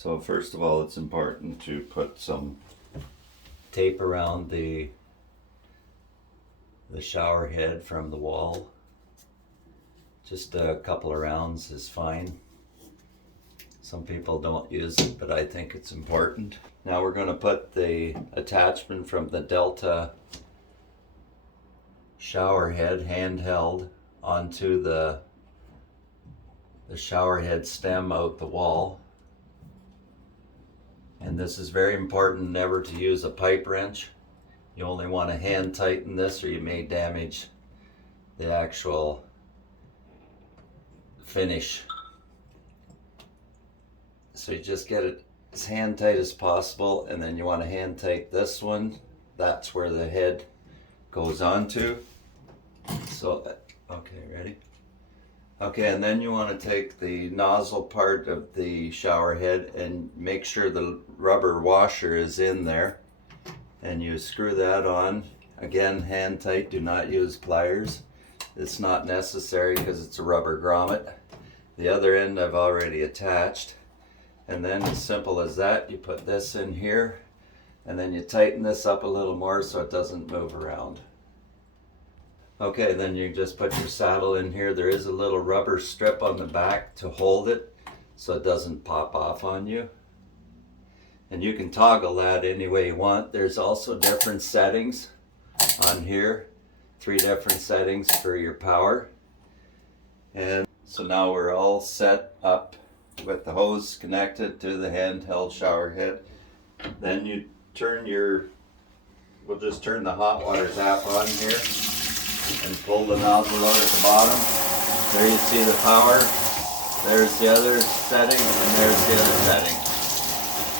So first of all, it's important to put some tape around the shower head from the wall. Just a couple of rounds is fine. Some people don't use it, but I think it's important. Now we're going to put the attachment from the Delta shower head handheld onto the shower head stem out the wall. And this is very important, never to use a pipe wrench. You only want to hand tighten this or you may damage the actual finish. So you just get it as hand tight as possible, and then you want to hand tight this one. That's where the head goes onto. So, okay, ready? Okay, and then you want to take the nozzle part of the shower head and make sure the rubber washer is in there. And you screw that on. Again, hand tight, do not use pliers. It's not necessary because it's a rubber grommet. The other end I've already attached. And then as simple as that, you put this in here and then you tighten this up a little more so it doesn't move around. Okay, then you just put your saddle in here. There is a little rubber strip on the back to hold it so it doesn't pop off on you. And you can toggle that any way you want. There's also different settings on here. 3 different settings for your power. And so now we're all set up with the hose connected to the handheld shower head. Then you we'll just turn the hot water tap on here and pull the nozzle out at the bottom. There you see the power. There's the other setting, and there's the other setting.